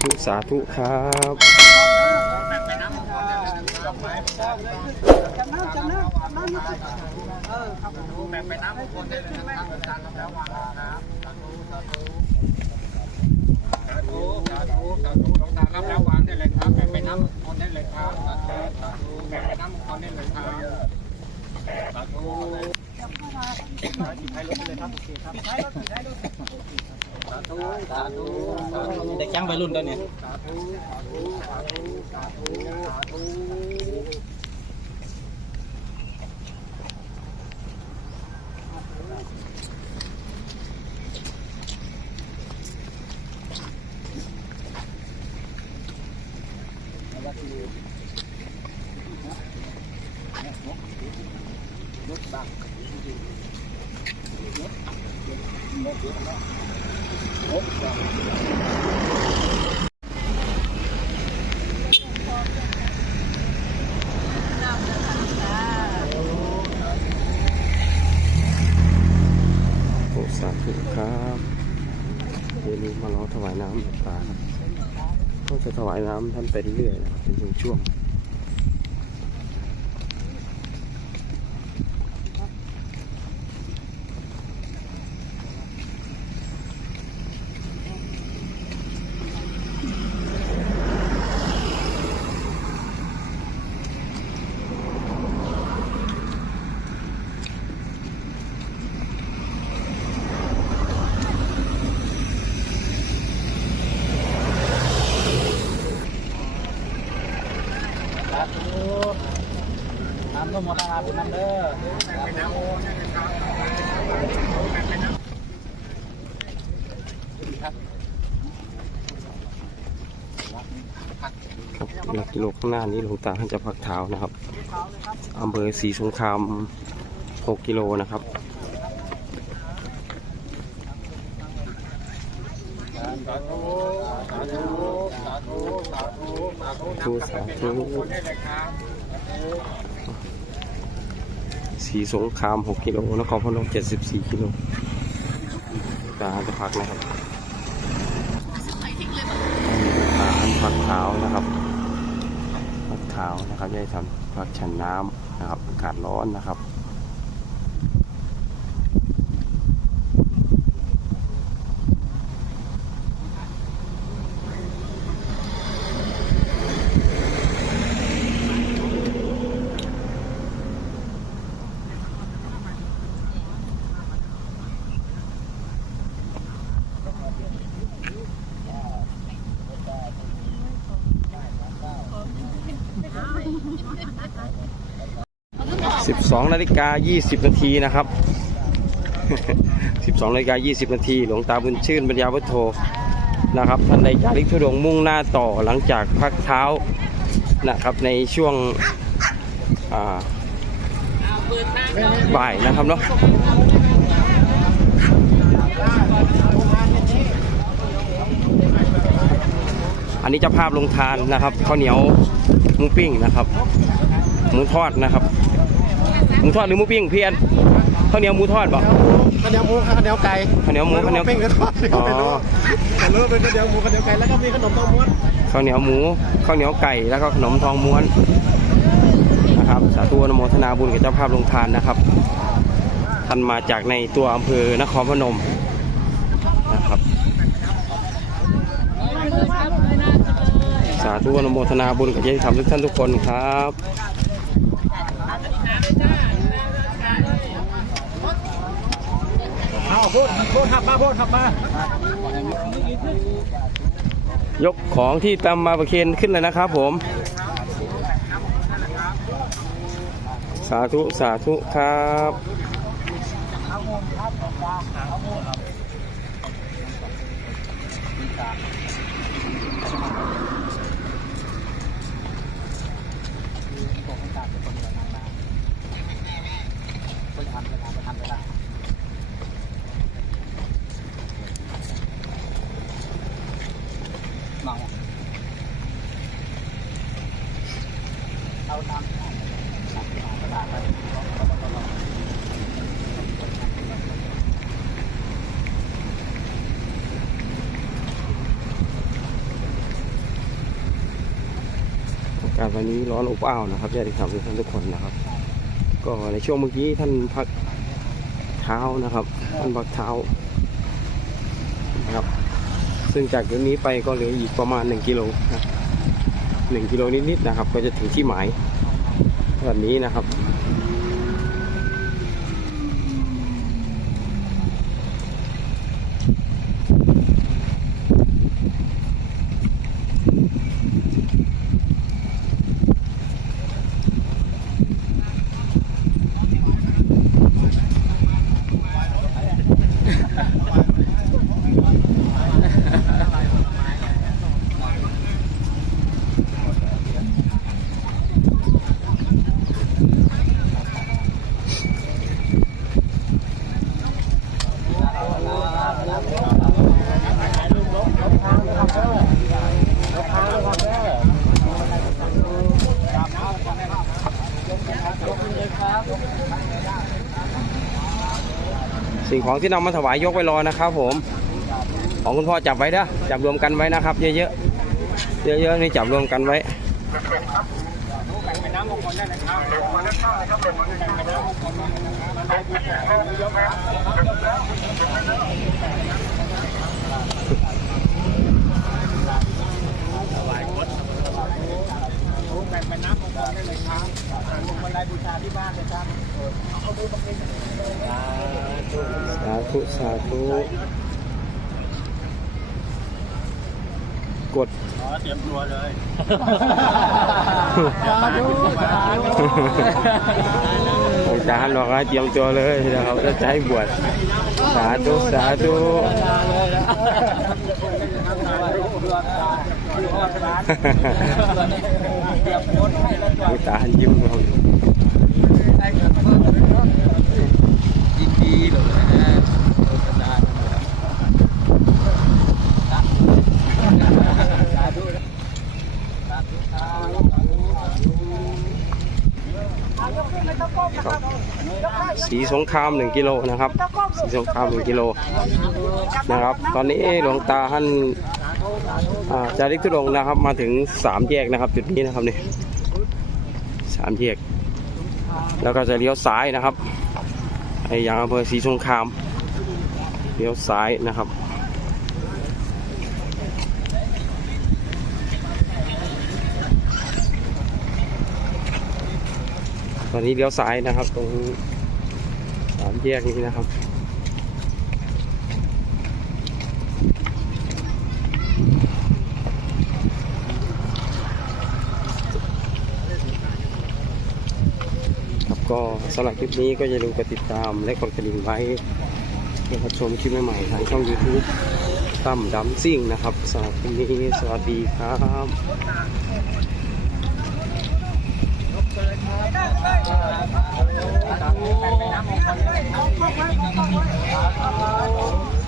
ธุสาธุครับจำน้ำจำน้ำจำน้ำนิดสิเออครับแบ่งไปน้ำคนได้เลยนะครับอาจารย์แล้ววางนะครับสาธุสาธุสาธุหลวงตารับแล้ววางได้เลยครับแบ่งไปน้ำคนได้เลยครับสาธุสาธุแบ่งไปน้ำคนได้เลยครับสาธุให้รถเลยครับโอเคครับให้รถ ให้รถสาธุสาธุ สาธุเด็กจ้างวัยรุ่นด้วยเนี่ยสาธุสาธุสาธุสาธุสาธุโอ้สาธุครับเดี๋ยวนี้มารอถวายน้ำหลวงตาครับก็จะถวายน้ำท่านไปเรื่อยๆนะเป็นช่วงๆ น้ำต้มหมดแล้วเป็นน้ำเด้อครับหลักกิโลข้างหน้านี้หลวงตาท่านจะพักเท้านะครับอำเภอศรีสงคราม6กิโลนะครับสาธุสาธุ สีสงคราม 6 กิโลนครพนม 74 กิโลตาจะพักนะครับตาพักเท้านะครับพักเท้านะครับย่อยทำพักฉันน้ำนะครับอากาศร้อนนะครับ 12นาฬิกา20นาทีนะครับ 12นาฬิกา20นาทีหลวงตาบุญชื่นปัญญาวุฒโธนะครับท่านได้จาริกทุดงมุ่งหน้าต่อหลังจากพักเท้านะครับในช่วงบ่ายนะครับเนาะอันนี้จ้าภาพลงทานนะครับข้าวเหนียวหมูปิ้งนะครับหมูทอดนะครับ หมูทอดหรือหมูปิ้งเพียนข้าวเหนียวหมูทอดเปล่าข้าวเหนียวหมูข้าวเหนียวไก่ข้าวเหนียวหมูข้าวเหนียวเป็นกระทอดที่อ๋อไม่รู้แต่รู้ว่าเป็นข้าวเหนียวหมูข้าวเหนียวไก่แล้วก็มีขนมต้มม้วนข้าวเหนียวหมูข้าวเหนียวไก่แล้วก็ขนมทองม้วนนะครับสาธุอนโมทนาบุญกับเจ้าภาพลงทานนะครับท่านมาจากในตัวอำเภอนครพนมนะครับสาธุอนโมทนาบุญกับญาติธรรมทุกท่านทุกคนครับ เอาพูดพูดขับมาพูดขับมายกของที่ตำมมาประเคนขึ้นเลยนะครับผม สาธุ สาธุครับ การวันนี้ร้อนอบอ้าวนะครับญาติธรรมทุกท่านทุกคนนะครับ ก็ในช่วงเมื่อกี้ท่านพักเท้านะครับ ท่านพักเท้านะครับ ซึ่งจากตรงนี้ไปก็เหลืออีกประมาณ 1กิโลนะหนึ่งกิโลนิดๆนะครับ ก็จะถึงที่หมายวันนี้นะครับ สิ่งของที่นำมาถวายยกไว้รอนะครับ ผม ของคุณพ่อจับไว้เด้อจับรวมกันไว้นะครับ เยอะๆเยอะๆนี่จับรวมกันไว้บ่งเป็นน้ำมงครับแบ่งเป็นน้ำมงคลได้เลยครับเป็นน้ำมงคลได้เลยครับมงคลลาบูชา ธุสาธุกดขอเตรียมตัวเลยอาจารย์บอกว่าเตรียมตัวเลยนะครับจะใช้บวชสาธุสาธุอาจารย์ยิ้มเราอยู่ยินดีเลยนะสาธุสาธุครับ สีสงครามหนึ่งกิโลนะครับ สีสงครามหนึ่งกิโลนะครับ ตอนนี้หลวงตาท่านจาริกทุดงนะครับ มาถึงสามแยกนะครับ จุดนี้นะครับนี่สามแยก แล้วก็จะเลี้ยวซ้ายนะครับไอ้ยังอำเภอศรีสงครามเลี้ยวซ้ายนะครับตอนนี้เลี้ยวซ้ายนะครับตรงามแยกนี้นะครับครับก็สำหรับคลิปนี้ก็อย่าลืมกดติดตามและกดกระดิ่งไว้เพื่อรับชมคลิปใหม่ๆทางช่อง YouTube ตั้มดัมซิ่งนะครับสำหรับคลิปนี้สวัสดีครับ ครับ